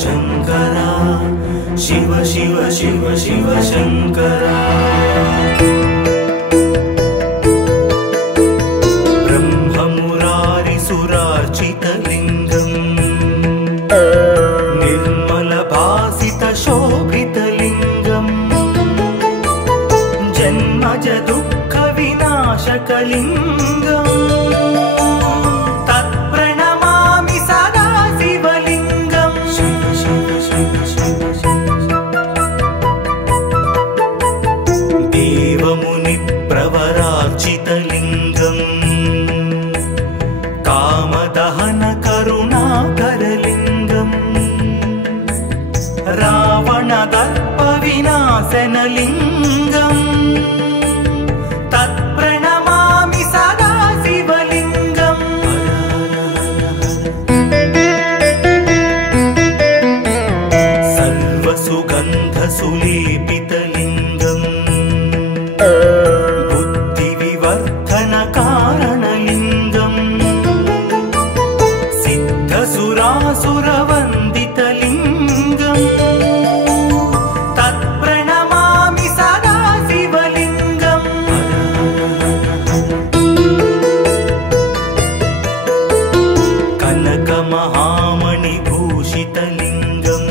शङ्करा शिव शिव शिव शिव शङ्करा ब्रह्ममुरारिसुरार्चितलिङ्गम् निर्मलभासितशोभितलिङ्गम् जन्मज दुःखविनाशकलिङ्गम् तत्प्रणमामि सदा शिवलिङ्गम् शिव शिव शिव शिव देवमुनिप्रवरार्चितलिङ्गम् कामदहन करुणाकरलिङ्गम् रावणदर्पविनाशनलिङ्गम् तत्प्रणमामि सदा शिवलिङ्गम् सर्वसुगन्धसुलेपितलिङ्गम् बुद्धिविवर्धनकारणलिङ्गम् सिद्धसुरासुरवन्दितलिङ्गम् तत्प्रणमामि सदा शिवलिङ्गम् कनकमहामणिभूषितलिङ्गम्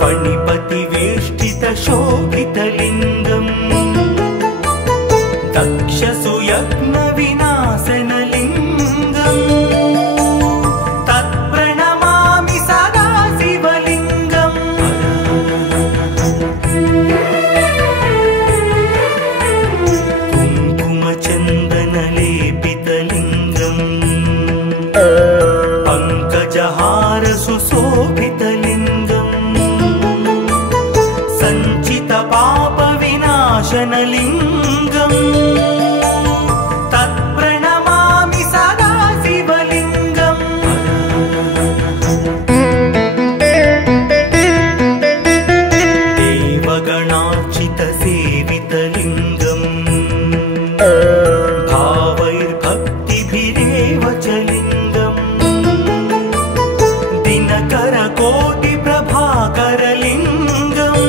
फणिपतिवेष्टितशोभितलिङ्गम् दक्षसुयज्ञविनाशनलिङ्गम् तत्प्रणमामि सदा शिवलिङ्गम् कुङ्कुमचन्दनलेपितलिङ्गम् पङ्कजहारसुशोभितलिङ्गम् सञ्चितपापविनाशनलिङ्गम् तत्प्रणमामि सदा शिवलिङ्गम् देवगणार्चितसेवितलिङ्गम् भावैर्भक्तिभिरेव च लिङ्गम् दिनकरकोटिप्रभाकरलिङ्गम्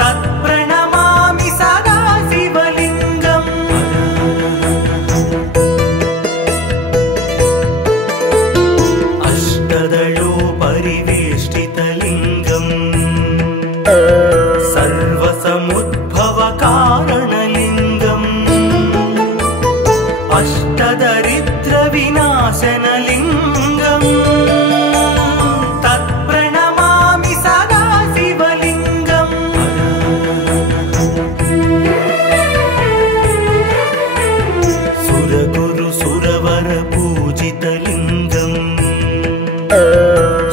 तत्प्रणमामि सदा शिवलिङ्गम् अष्टदलोपरिवेष्टितलिङ्गम् सर्वसमुद्भवकारणलिङ्गम् अष्टदरिद्रविनाशनलिङ्गम् तत्प्रणमामि सदा शिवलिङ्गम् सुरगुरुसुरवरपूजितलिङ्गम्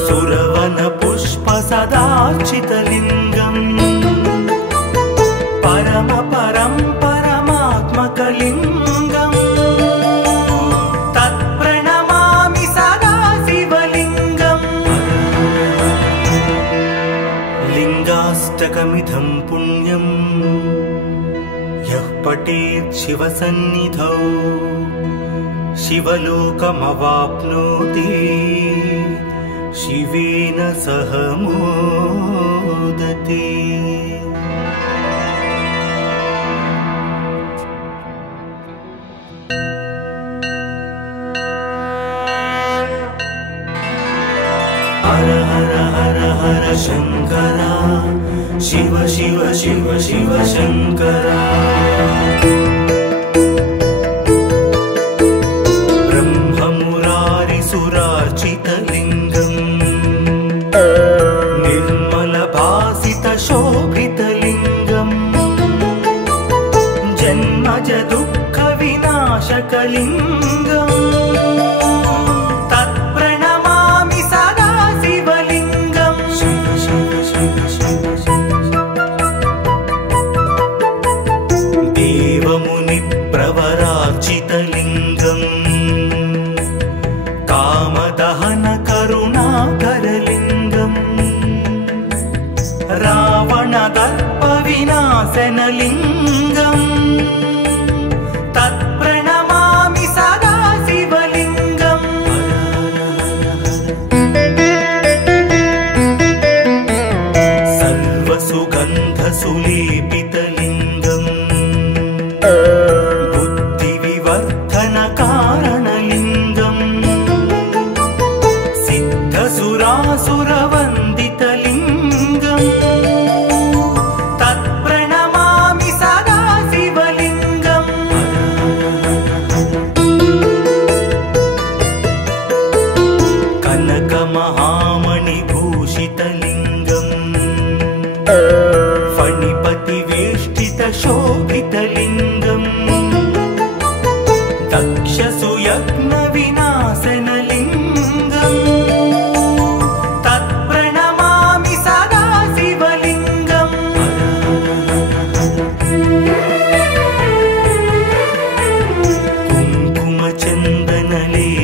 सुरवनपुष्पसदार्चितलिङ्गम् परमात्मकलिङ्गम् तत्प्रणमामि सदा शिवलिङ्गम् लिङ्गाष्टकमिदं पुण्यम् यः पठेत् शिवसन्निधौ शिवलोकमवाप्नोति शिवेन सह मोदते। हर हर हर हर शङ्करा शिव शिव शिव शिव शङ्करा ब्रह्ममुरारिसुरार्चितलिङ्गम् निर्मलभासितशोभितलिङ्गम् जन्मज दुःखविनाशकलिङ्गम् तत्प्रणमामि सदा शिवलिङ्गम् शिव शिव शिव शिव देवमुनिप्रवरार्चितलिङ्गम् कामदहन करुणाकरलिङ्गम् रावणदर्पविनाशनलिङ्गम् तत्प्रणमामि सदा शिवलिङ्गम् बुद्धिविवर्धनकारणलिङ्गम् सिद्धसुरासुरवन्दितलिङ्गम् तत्प्रणमामि सदा शिवलिङ्गम् कनकमहामणिभूषितलिङ्गम् फणिपतिवेष्टितशोभितलिङ्गम् दक्षसुयज्ञविनाशनलिङ्गम् तत्प्रणमामि सदा शिवलिङ्गम्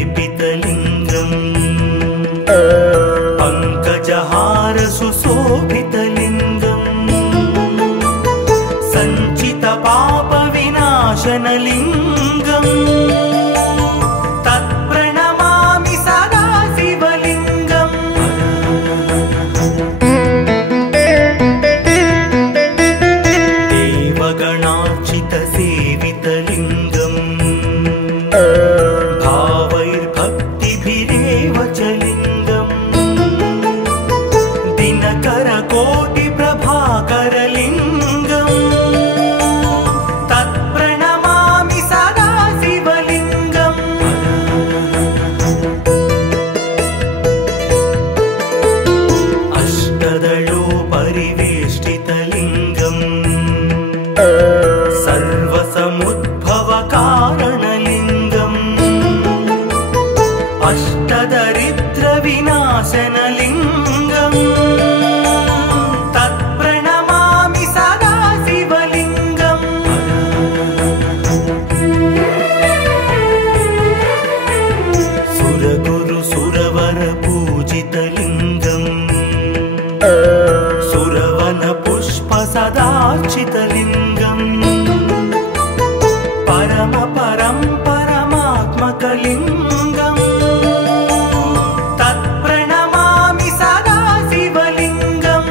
कुङ्कुमचन्दनलेपितलिङ्गम् पङ्कजहारसुशोभितलिङ्गम् सञ्चितपापविनाशनलिङ्गम् तत्प्रणमामि सदा शिवलिङ्गम् देवगणार्चितसेवितलिङ्गम् भावैर्भक्तिभिरेव च लिङ्गम् दिनकरकोटिप्रभाकरलिङ्गम् तत्प्रणमामि सदा शिवलिङ्गम् अष्टदलोपरिवेष्टितलिङ्गम् सर्वसमुद्भवकारणलिङ्गम् अष्टदरिद्रविनाशनलिङ्गम् तत्प्रणमामि सदा शिवलिङ्गम् सुरगुरुसुरवरपूजितलिङ्गम् सुरवनपुष्पसदार्चितलिङ्गम् परमात्मकलिङ्गम् तत्प्रणमामि सदा शिवलिङ्गम्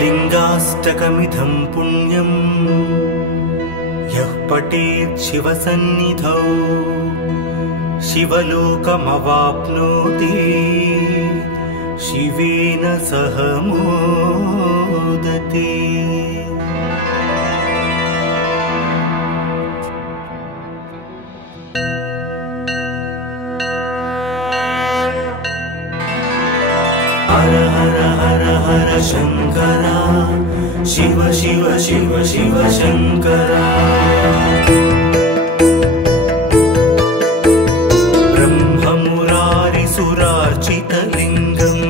लिङ्गाष्टकमिदं पुण्यम् यः पठेत् शिवसन्निधौ शिवलोकमवाप्नोति शिवेन सह मोदते। हर हर हर हर शंकरा शिव शिव शिव शिव शंकरा ब्रह्ममुरारिसुरार्चितलिङ्गम्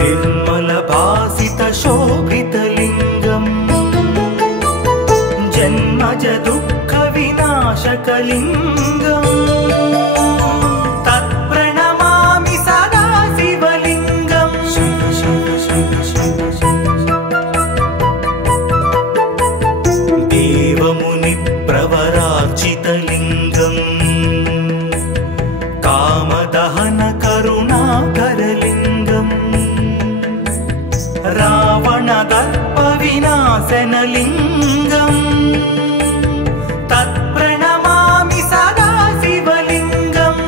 निर्मलभासितशोभितलिङ्गम् जन्मज दुःखविनाशकलिङ्गम् तत्प्रणमामि सदा शिवलिङ्गम् शिव शिव शिव शिव देवमुनिप्रवरार्चितलिङ्गम् कामदहनकरुणाकरलिङ्गम् रावणदर्पविनाशनलिङ्गम् तत्प्रणमामि सदा शिवलिङ्गम्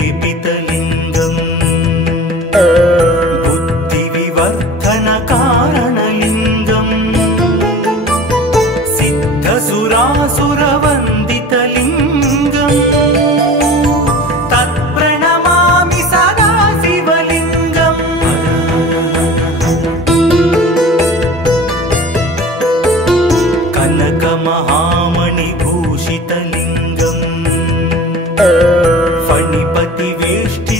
सर्वसुगन्धसुलेपितलिङ्गम् बुद्धिविवर्धनकारणलिङ्गम् सिद्धसुरासुरवन्दितलिङ्गम् तत्प्रणमामि सदा शिवलिङ्गम् कनकमहामणिभूषितलिङ्गम् फणिपतिवेष्टि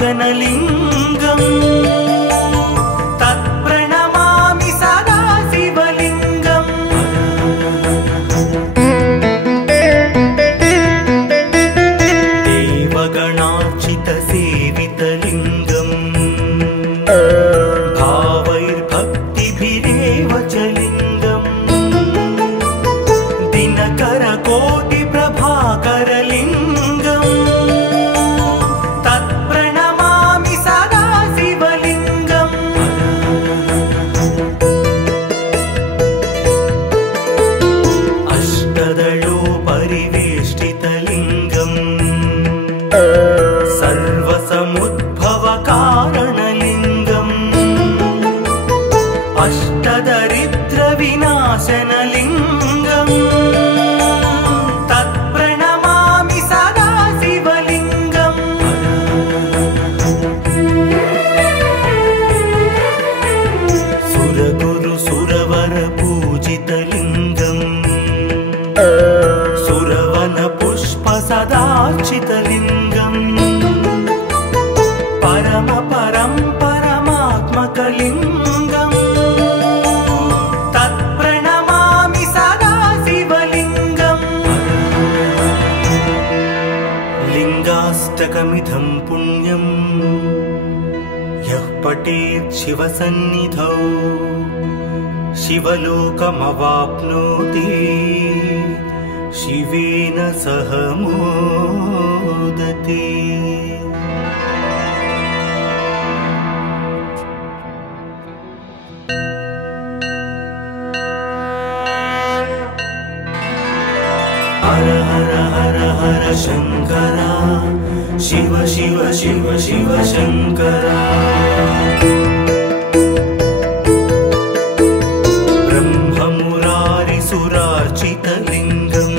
विनाशनलिङ्गम् तत्प्रणमामि सदा शिवलिङ्गम् देवगणार्चितसेवितलिङ्गम् भावैर्भक्तिभिरेव च लिङ्गम् दिनकरकोटिप्रभाकरलिङ्गम् तत्प्रणमामि सदा शिवलिङ्गम् अष्टदलोपरिवेष्टितलिङ्गम् सर्वसमुद्भवकारणलिङ्गम् अष्टदरिद्रविनाशनलिङ्गम् तत्प्रणमामि सदा शिवलिङ्गम् सुरगुरुसुरवरपूजितलिङ्गम् सुरवनपुष्पसदार्चितलिङ्गम् परमात्मकलिङ्गम् तत्प्रणमामि सदा शिवलिङ्गम् लिङ्गाष्टकमिदं पुण्यम् यः पठेत् शिवसन्निधौ शिवलोकमवाप्नोति शिवेन सह मोदते। हर हर हर हर शङ्करा शिव शिव शिव शिव शङ्करा ब्रह्ममुरारिसुरार्चितलिङ्गम्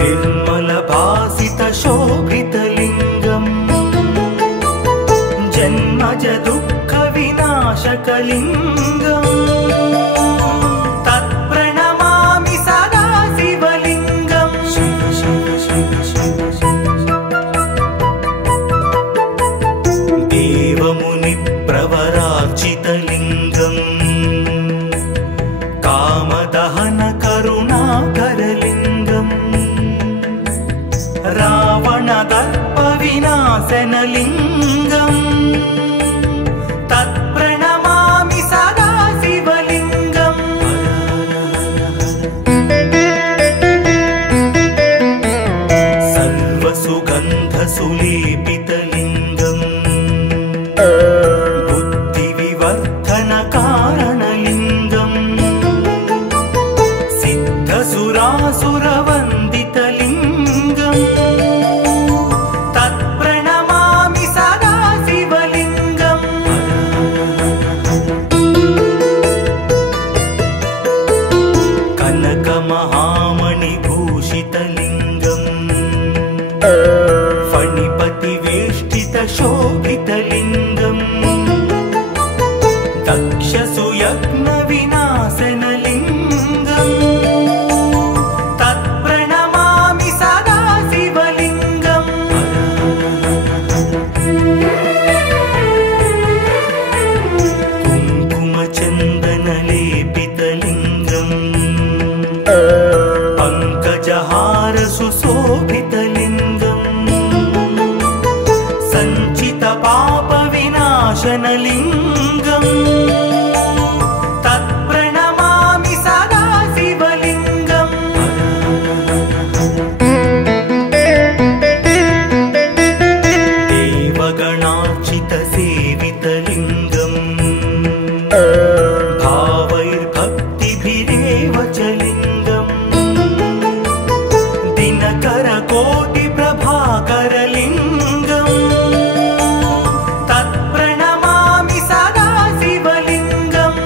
निर्मलभासितशोभितलिङ्गम् जन्मजदुःखविनाशकलिङ्गम् तत्प्रणमामि सदा शिवलिङ्गम् शिव शिव शिव शिव देवमुनिप्रवरार्चितलिङ्गम् कामदहनकरुणाकरलिङ्गम् रावणदर्पविनाशनलिङ्गम् तत्प्रणमामि सदा शिवलिङ्गम् सर्वसुगन्धसुलेपितलिङ्गम् बुद्धिविवर्धनकारणलिङ्गम् सिद्धसुरासुरवन्दितलिङ्गम् तत्प्रणमामि सदा शिवलिङ्गम् कनकमहामणिभूषितलिङ्गम् फणिपतिवेष्टितशोभितलिङ्गम् दक्षसुयज्ञविनाशनलिङ्गम् तत्प्रणमामि सदा शिवलिङ्गम् कुङ्कुमचन्दनलेपितलिङ्गम् पङ्कजहारसुशोभितलिङ्गम् सञ्चितपापविनाशनलिङ्गम् तत्प्रणमामि सदा शिवलिङ्गम् देवगणार्चितसेवितलिङ्गम् भावैर्भक्तिभिरेव च लिङ्गम् दिनकरकोटिप्रभाकरलिङ्गम् तत्प्रणमामि सदा शिवलिङ्गम्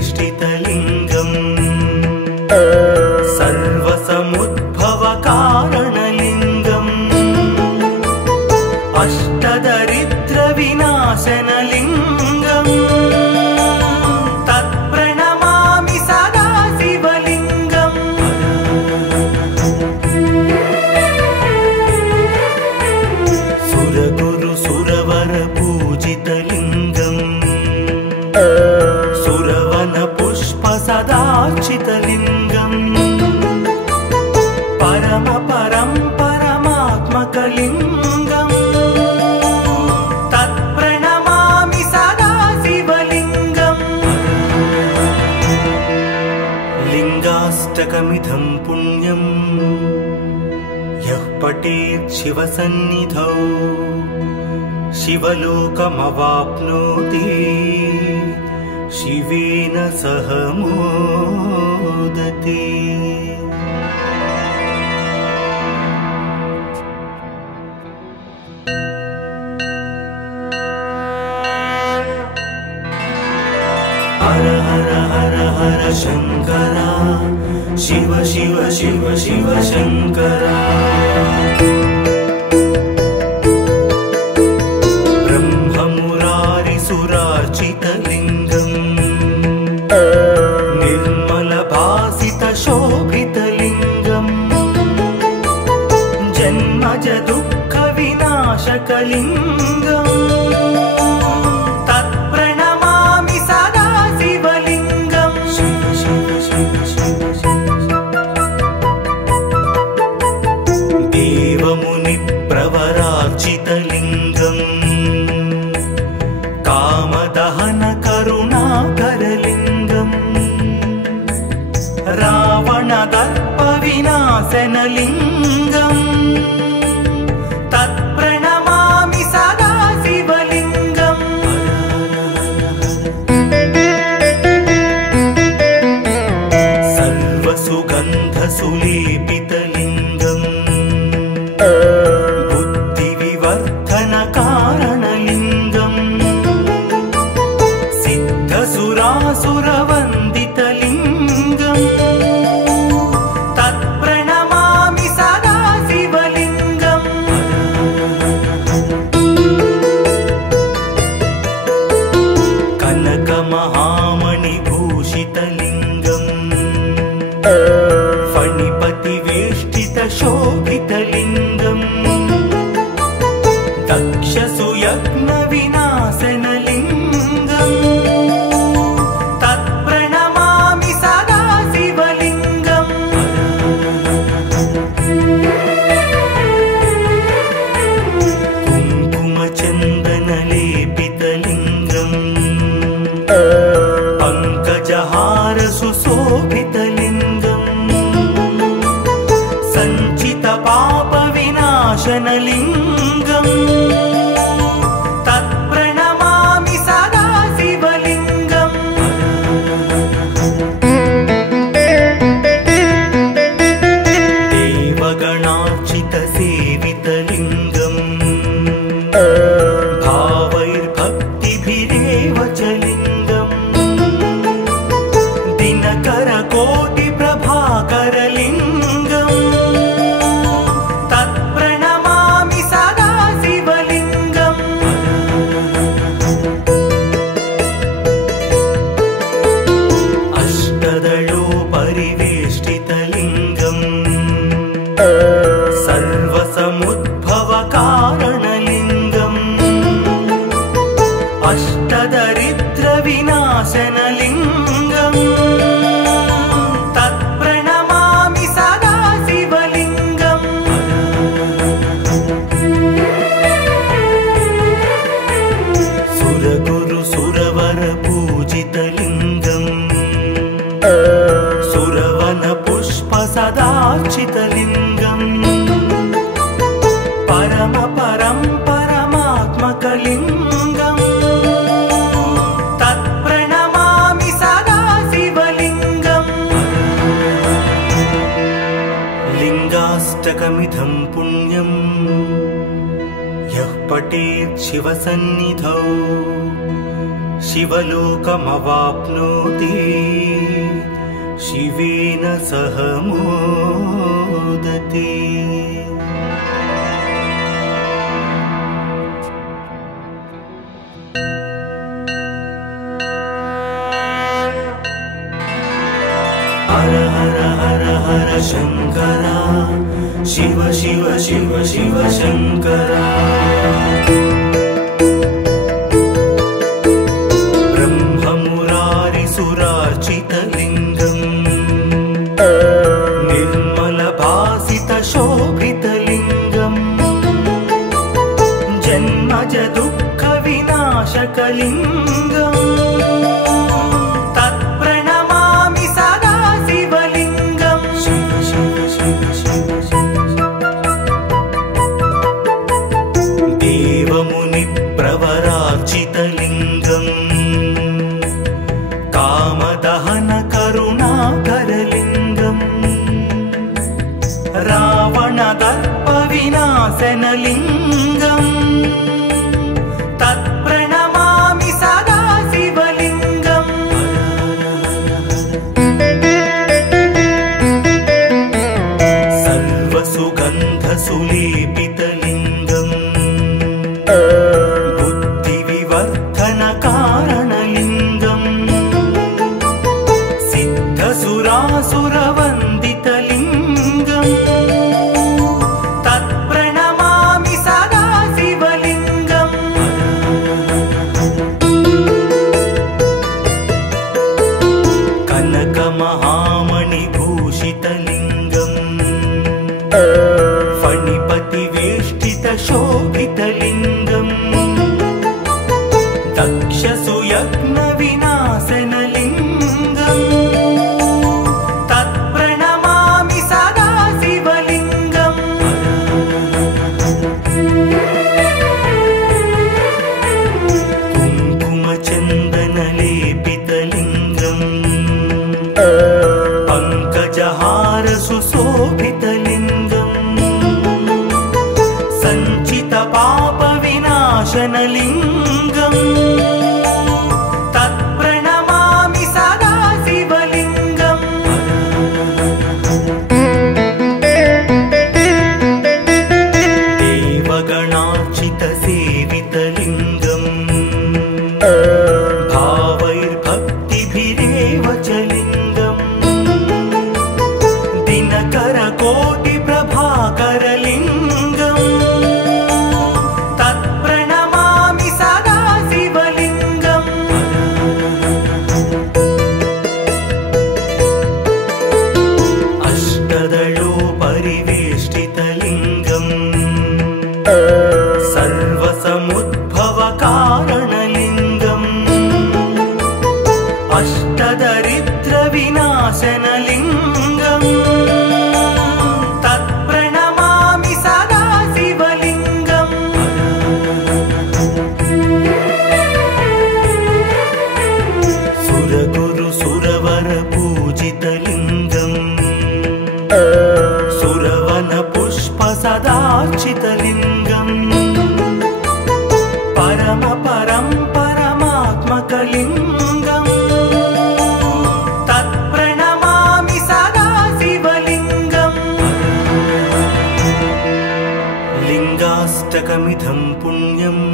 अष्टदलोपरिवेष्टितलिङ्गम् सर्वसमुद्भवकारणलिङ्गम् अष्टदरिद्रविनाशनलिङ्गम् तत्प्रणमामि सदा शिव सुरवन पुष्प सदार्चितलिङ्गम् परम परं परमात्मकलिङ्गम् तत्प्रणमामि सदा शिवलिङ्गम् लिङ्गाष्टकमिदं पुण्यम् यः पठेत् शिवसन्निधौ शिवलोकमवाप्नोति शिवेन सह मोदते। हर हर हर हर शंकरा शिव शिव शिव शिव शंकरा ब्रह्ममुरारिसुरार्चितलिङ्गम् निर्मलभासितशोभितलिङ्गम् जन्मज दुःखविनाशकलिङ्गम् तत्प्रणमामि सदा शिवलिङ्गम् शिव शिव शिव शिव देवमुनिप्रवरार्चितलिङ्गम् कामदहन करुणाकरलिङ्गम् रावणदर्पविनाशनलिङ्गम् तत्प्रणमामि सदा शिवलिङ्गम् सर्वसुगन्धसुलेपितलिङ्गम् बुद्धिविवर्धनकारणलिङ्गम् सिद्धसुरासुरवन्दितलिङ्गम् तत्प्रणमामि सदा शिवलिङ्गम् कनकमहामणिभूषितलिङ्गम् फणिपतिवेष्टितशोभितलिङ्गम् दक्षसुयज्ञविनाशनलिङ्गम् तत्प्रणमामि सदा शिवलिङ्गम् कुङ्कुमचन्दनलेपितलिङ्गम् पङ्कजहारसुशोभितलिङ्गम् सञ्चितपापविनाशनलिङ्गम् तत्प्रणमामि सदा शिवलिङ्गम् देवगणार्चितसेवितलिङ्गम् भावैर्भक्तिभिरेव च लिङ्गम् दिनकरकोटिप्रभाकरलिङ्गम् तत्प्रणमामि सदा शिवलिङ्गम् अष्टदलोपरिवेष्टितलिङ्गम् सर्वसमुद्भवकारणलिङ्गम् अष्टदरिद्रविनाशनलिङ्गम् तत्प्रणमामि सदा शिवलिङ्गम् सुरगुरुसुरवरपूजितलिङ्गम् सुरवनपुष्प सदार्चितलिङ्गम् परम परं परमात्मकलिङ्गम् तत्प्रणमामि सदा शिवलिङ्गम् लिङ्गाष्टकमिदं पुण्यम् यः पठेत् शिवसन्निधौ शिवलोकमवाप्नोति शिवेन सह मोदते। हर हर हर हर शंकरा शिव शिव शिव शिव शंकरा ब्रह्म सुरगुरुसुरवरपूजितलिङ्गम् निर्मलभासितशोभितलिङ्गम् जन्मज दुःखविनाशकलिङ्गम् तत्प्रणमामि सदा शिवलिङ्गम् शिव शिव शिव शिव देवमुनिप्रवरार्चितलिङ्गम् कामदहनकरुणाकरलिङ्गम् रावणदर्पविनाशनलिङ्गम् तत्प्रणमामि सदा शिवलिङ्गम् सर्वसुगन्धसुलेपितलिङ्गम् बुद्धिविवर्धनकारणलिङ्गम् सिद्धसुरासुरवन्दितलिङ्गम् तत्प्रणमामि सदा शिवलिङ्गम् कनकमहामणिभूषितलिङ्गम् फणिपतिवेष्टितशोभितलिङ्गम् दक्षसुयज्ञविनाशनलिङ्गम् तत्प्रणमामि सदा शिवलिङ्गम् कुङ्कुमचन्दनलेपितलिङ्गम् पङ्कजहारसुशोभितलिङ्गम् सञ्चितपापविनाशनलिङ्गम् तत्प्रणमामि सदा शिवलिङ्गम् देवगणार्चितसेवितलिङ्गम् भावैर्भक्तिभिरेव च लिङ्गम् दिनकरकोटिप्रभाकरलिङ्गम् तत्प्रणमामि सदा शिवलिङ्गम् अष्टदलोपरिवेष्टितलिङ्गम् सर्वसमुद्भवकारणलिङ्गम् अष्टदरिद्रविनाशनलिङ्गम् तत्प्रणमामि सदा शिवलिङ्गम् सुरगुरुसुरवरपूजितलिङ्गम् सुरवनपुष्पसदार्चितलिङ्गम् परमात्मकलिङ्गम् तत्प्रणमामि सदा शिवलिङ्गम् लिङ्गाष्टकमिदं पुण्यम्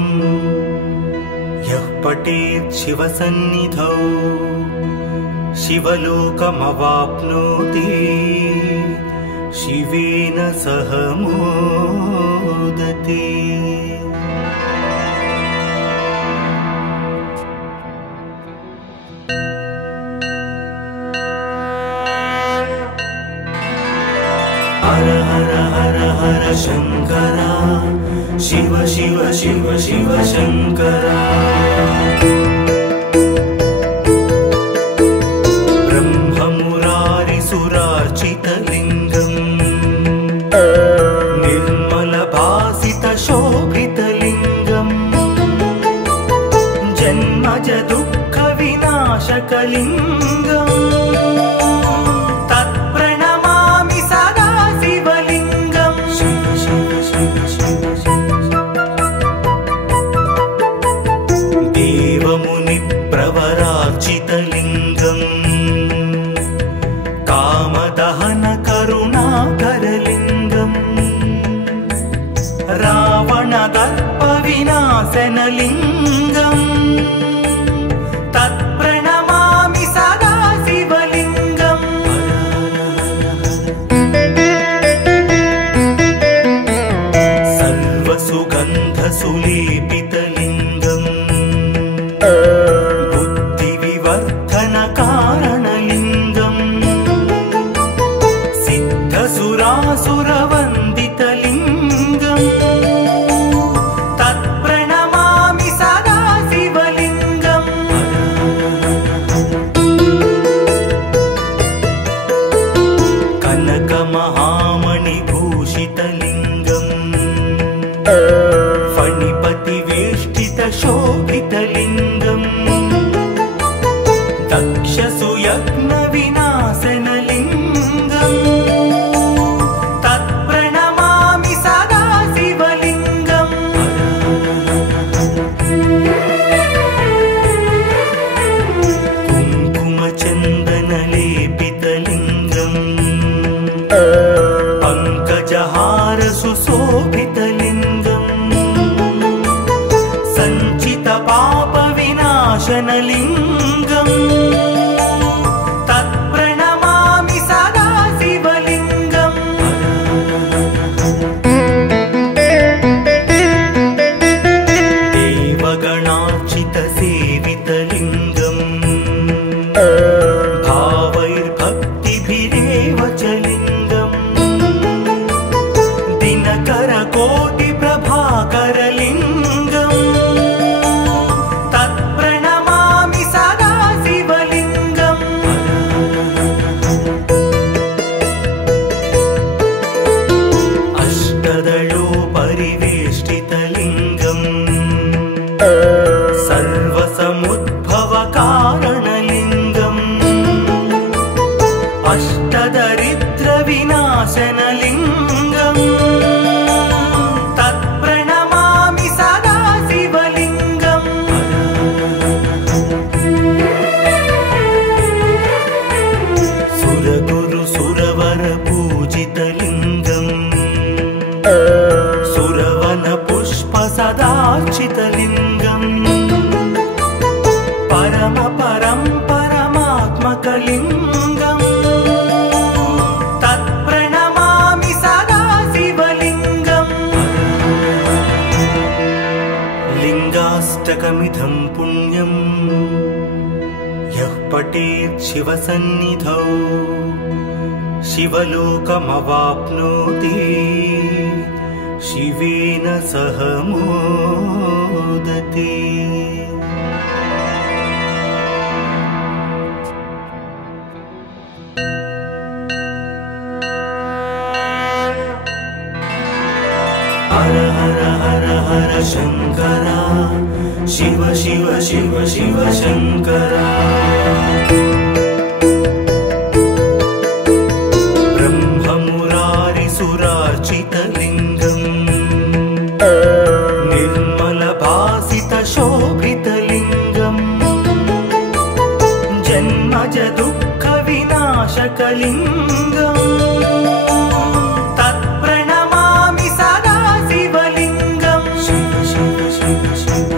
यः पठेत् शिवसन्निधौ शिवलोकमवाप्नोति शिवेन सह मोदते। हर हर हर हर शंकरा शिव शिव शिव शिव शंकरा ब्रह्ममुरारिसुरार्चितलिङ्गम् निर्मलभासितशोभितलिङ्गम् जन्मज दुःखविनाशकलिङ्गम् तत्प्रणमामि सदा शिवलिङ्गम् शिव शिव शिव शिव देवमुनिप्रवरार्चितलिङ्गम् कामदहनकरुणाकरलिङ्गम् रावणदर्पविनाशनलिङ्गम् तत्प्रणमामि सदा शिवलिङ्गम् सर्वसुगन्धसुलेपितलिङ्गम् बुद्धिविवर्धन दक्षसुयज्ञविनाशनलिङ्गम् तत्प्रणमामि सदा शिवलिङ्गम् कुङ्कुमचन्दनलेपितलिङ्गम् पङ्कजहार सुशोभितलिङ्गम् सञ्चितपापविनाशनलिङ्गम् तत्प्रणमामि सदा शिवलिङ्गम् देवगणार्चितसेवितलिङ्गम् भावैर्भक्तिभिरेव च लिङ्गम् दिनकरकोटिप्रभाकरलिङ्गम् तत्प्रणमामि सदा शिवलिङ्गम् अष्टदलोपरिवेष्टितलिङ्गम् सर्वसमुद्भवकारणलिङ्गम् अष्टदरिद्रविनाशनलिङ्गम् तत्प्रणमामि सदा शिवलिङ्गम् सुरगुरुसुरवरपूजितलिङ्गम् सुरवनपुष्पसदार्चितलिङ्गम् परमात्मकलिङ्गम् तत्प्रणमामि सदा शिवलिङ्गम् लिङ्गाष्टकमिदं पुण्यम् यः पठेत् शिवसन्निधौ शिवलोकमवाप्नोति शिवेन सह मोदते। हर हर हर हर शंकरा शिव शिव शिव शिव शंकरा ब्रह्ममुरारिसुरार्चितलिङ्गम् निर्मलभासितशोभितलिङ्गम् जन्मज दुःखविनाशकलिङ्गम् तत्प्रणमामि सदा शिवलिङ्गम् शिव शिव शिव शिव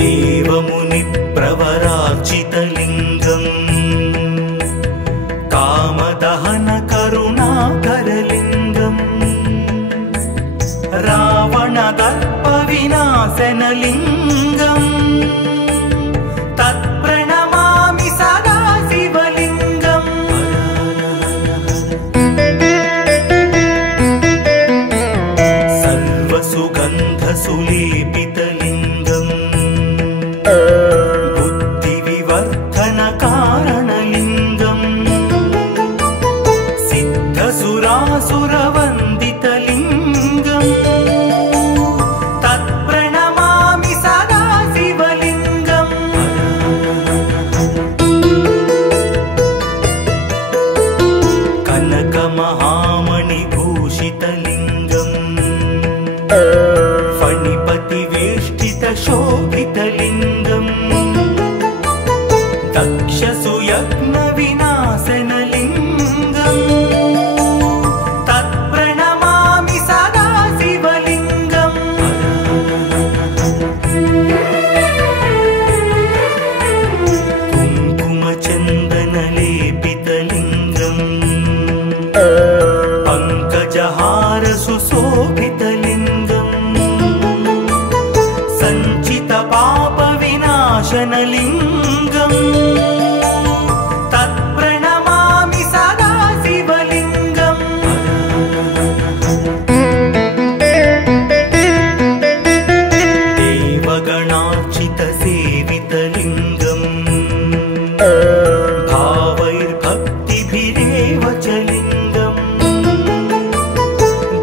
देवमुनिप्रवरार्चितलिङ्गम् कामदहन करुणाकरलिङ्गम् रावणदर्पविनाशनलिङ्गम् तत्प्रणमामि सदा शिवलिङ्गम् सर्वसुगन्धसुलेपितलिङ्गम् बुद्धिविवर्धनकारणलिङ्गम् सिद्धसुरासुरवन्दितलिङ्गम् तत्प्रणमामि सदा शिवलिङ्गम् कनकमहामणिभूषितलिङ्गम् फणिपतिवेष्टितशोभितलिङ्गम् दक्षसुयज्ञविनाशनलिङ्गम् तत्प्रणमामि सदा शिवलिङ्गम् कुङ्कुमचन्दनलेपितलिङ्गम् पङ्कजहार सुशोभितलिङ्गम् सञ्चितपापविनाशनलिङ्गम् तत्प्रणमामि सदा शिवलिङ्गम् देवगणार्चितसेवितलिङ्गम् भावैर्भक्तिभिरेव च लिङ्गम्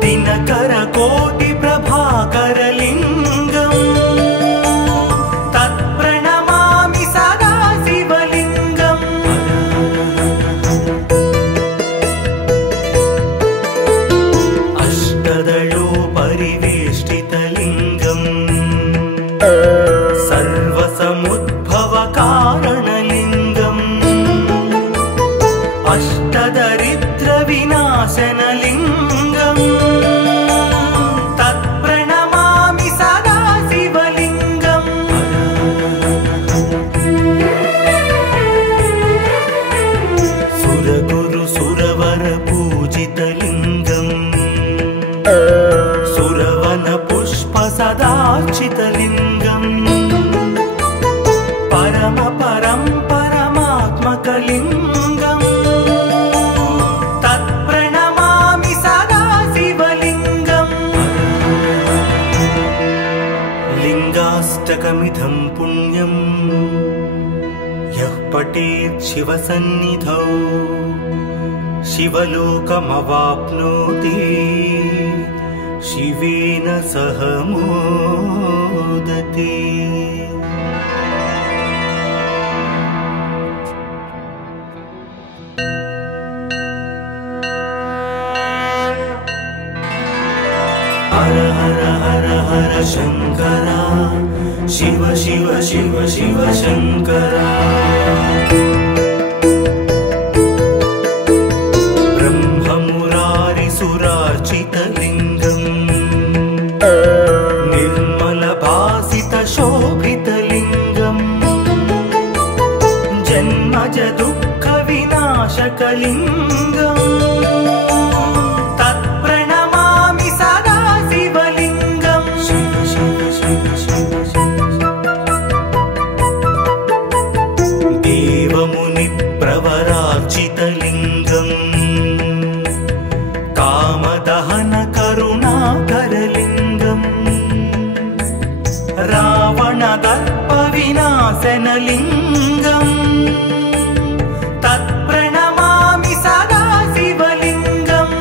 दिनकरकोटिप्रभाकरलिङ्गम् तत् सर्वसमुद्भवकारणलिङ्गम् अष्टदरिद्रविनाशनलिङ्गम् तत्प्रणमामि सदा शिवलिङ्गम् सुरगुरु सुरवर पूजितलिङ्गम् सुरवन पुष्प सदार्चितलिङ्गम् परम परं परमात्मकलिङ्गम् तत्प्रणमामि सदा शिवलिङ्गम् लिङ्गाष्टकमिदं पुण्यम् यः पठेत् शिवसन्निधौ शिवलोकमवाप्नोति शिवेन सह मोदते। हर हर हर हर शंकरा शिव शिव शिव शिव शंकरा ब्रह्ममुरारिसुरार्चितलिङ्गम् निर्मलभासितशोभितलिङ्गम् जन्मज दुःखविनाशकलिङ्गम् तत्प्रणमामि सदा शिवलिङ्गम् शिव शिव शिव शिव देवमुनिप्रवरार्चितलिङ्गम् कामदहन करुणाकरलिङ्गम् रावणदर्पविनाशनलिङ्गम् तत्प्रणमामि सदा शिवलिङ्गम्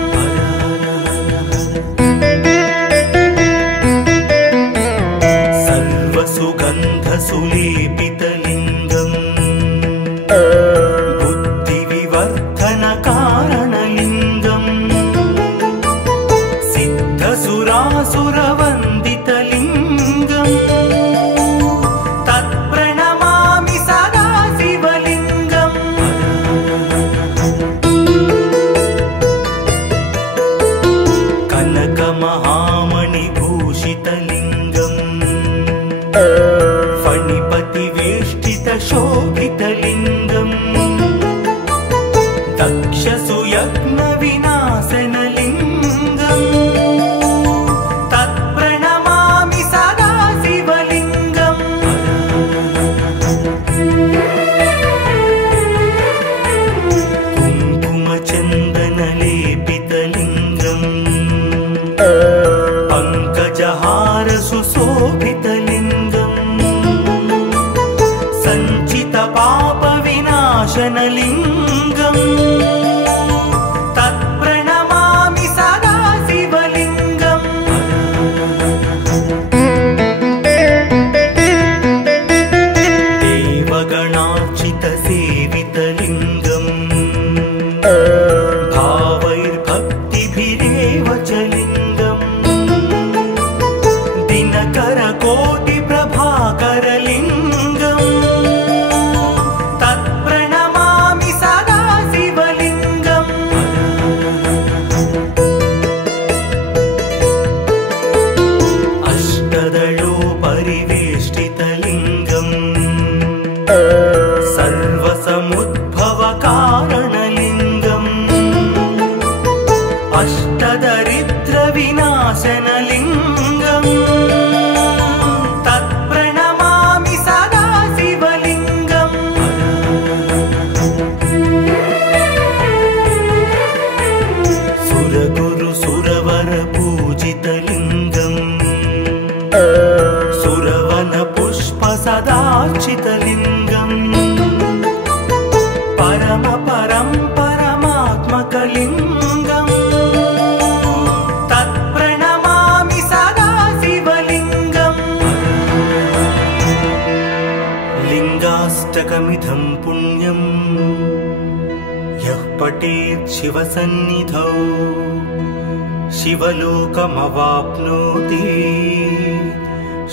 सर्वसुगन्धसुलेपितलिङ्गम् बुद्धिविवर्धनकारणलिङ्गम् सिद्धसुरासुरवन्दितलिङ्गम् तत्प्रणमामि सदा शिवलिङ्गम् कनकमहामणिभूषितलिङ्गम् फणिपतिवेष्टितशोभितलिङ्गम् दक्षसुयज्ञविनाशनलिङ्गम् तत्प्रणमामि सदा शिवलिङ्गम् कुङ्कुमचन्दनलेपितलिङ्गम् पङ्कजहारसुशोभितलिङ्गम् सञ्चितपापविनाशनलिङ्गम् तत्प्रणमामि सदा शिवलिङ्गम् देवगणार्चितसेवितलिङ्गम् भावैर्भक्तिभिरेव च लिङ्गम् दिनकरकोटिप्रभाकरलिङ्गम् तत्प्रणमामि सदा शिवलिङ्गम् अष्टदलोपरिवेष्टितलिङ्गम् सर्वसमुद्भवकारणलिङ्गम् अष्टदरिद्रविनाशनलिङ्गम् तत्प्रणमामि सदा शिवलिङ्गम् सुरगुरु सुरवर पूजितलिङ्गम् सुरवन पुष्प सदार्चितलिङ्गम् परम परं परमात्मकलिङ्गम् तत्प्रणमामि सदा शिवलिङ्गम् लिङ्गाष्टकमिदं पुण्यम् यः पठेत् शिवसन्निधौ शिवलोकमवाप्नोति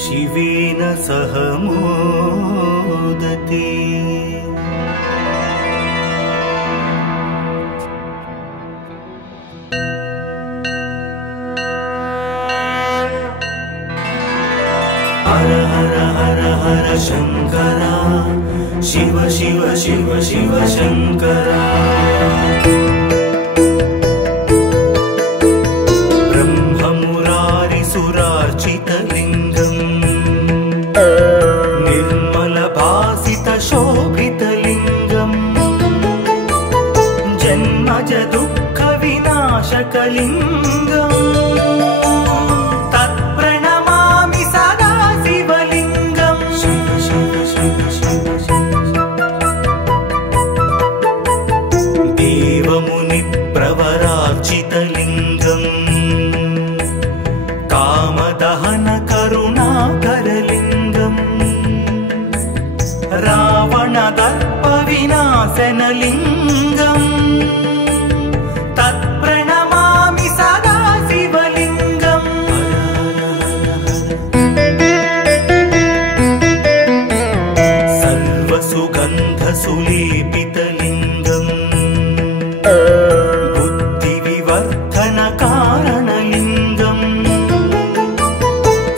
शिवेन सह मोदते। हर हर हर हर शंकरा, शिव शिव शिव शिव शंकरा। ब्रह्ममुरारिसुरार्चितलिङ्गम्, निर्मलभासितशोभितलिङ्गम्, जन्मज दुःखविनाशकलिङ्गम्, तत्प्रणमामि सदा शिवलिङ्गम्। शिव शिव शिव शिव शिव देवमुनिप्रवरार्चितलिङ्गम्, कामदहन करुणाकरलिङ्गम्, रावणदर्पविनाशनलिङ्गम्, तत्प्रणमामि सदा शिवलिङ्गम्। सर्वसुगन्धसुलेपितलिङ्गम्, बुद्धिविवर्धनकारणलिङ्गम्,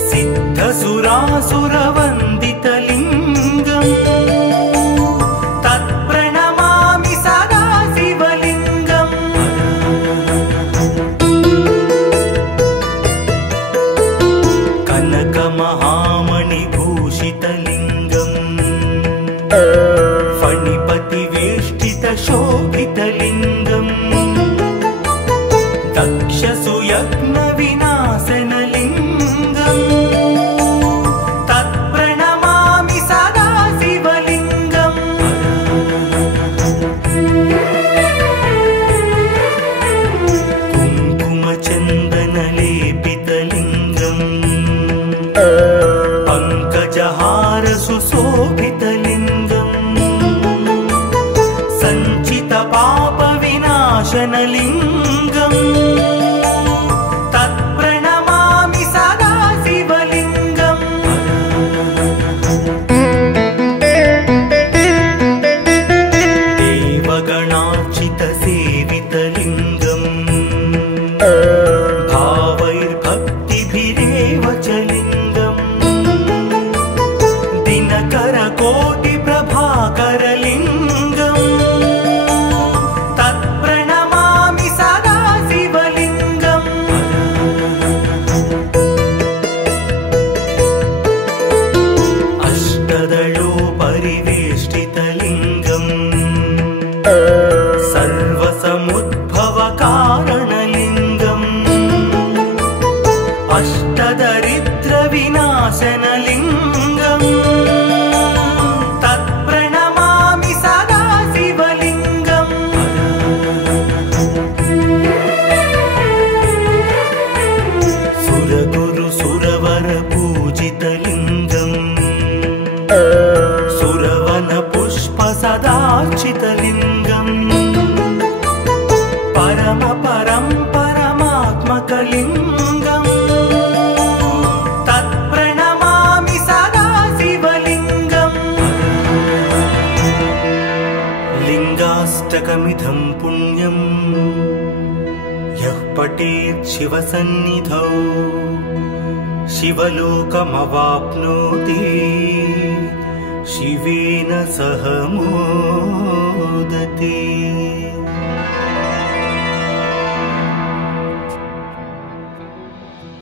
सिद्धसुरासुरवन्दितलिङ्गम्, तत्प्रणमामि सदा शिवलिङ्गम्। कनकमहामणिभूषितलिङ्गम्, फणिपतिवेष्टितशोभितलिङ्गम्, दक्षसुयज्ञविनाशनलिङ्गम्, तत्प्रणमामि सदा शिवलिङ्गम्। कुङ्कुमचन्दनलेपितलिङ्गम्, पङ्कजहारसुशोभितलिङ्गम्, सञ्चितपापविनाशनलिङ्गम्, तत्प्रणमामि सदा शिवलिङ्गम्। देवगणार्चितसेवितलिङ्गम्, भावैर्भक्तिभिरेव च लिङ्गम्, दिनकरकोटिप्रभाकरलिङ्गम्, तत्प्रणमामि सदा शिवलिङ्गम्। अष्टदलोपरिवेष्टितलिङ्गम्, सर्वसमुद्भवकारणलिङ्गम्, अष्टदरिद्रविनाशनलिङ्गम्, तत्प्रणमामि सदा शिवलिङ्गम्। सुरगुरुसुरवरपूजितलिङ्गम्, सुरवनपुष्पसदार्चितलिङ्गम्, परमात्मकलिङ्गम्, तत्प्रणमामि सदा शिवलिङ्गम्। लिङ्गाष्टकमिदं पुण्यम्, यः पठेत् शिवसन्निधौ शिवलोकमवाप्नोति, शिवेन सह मोदते।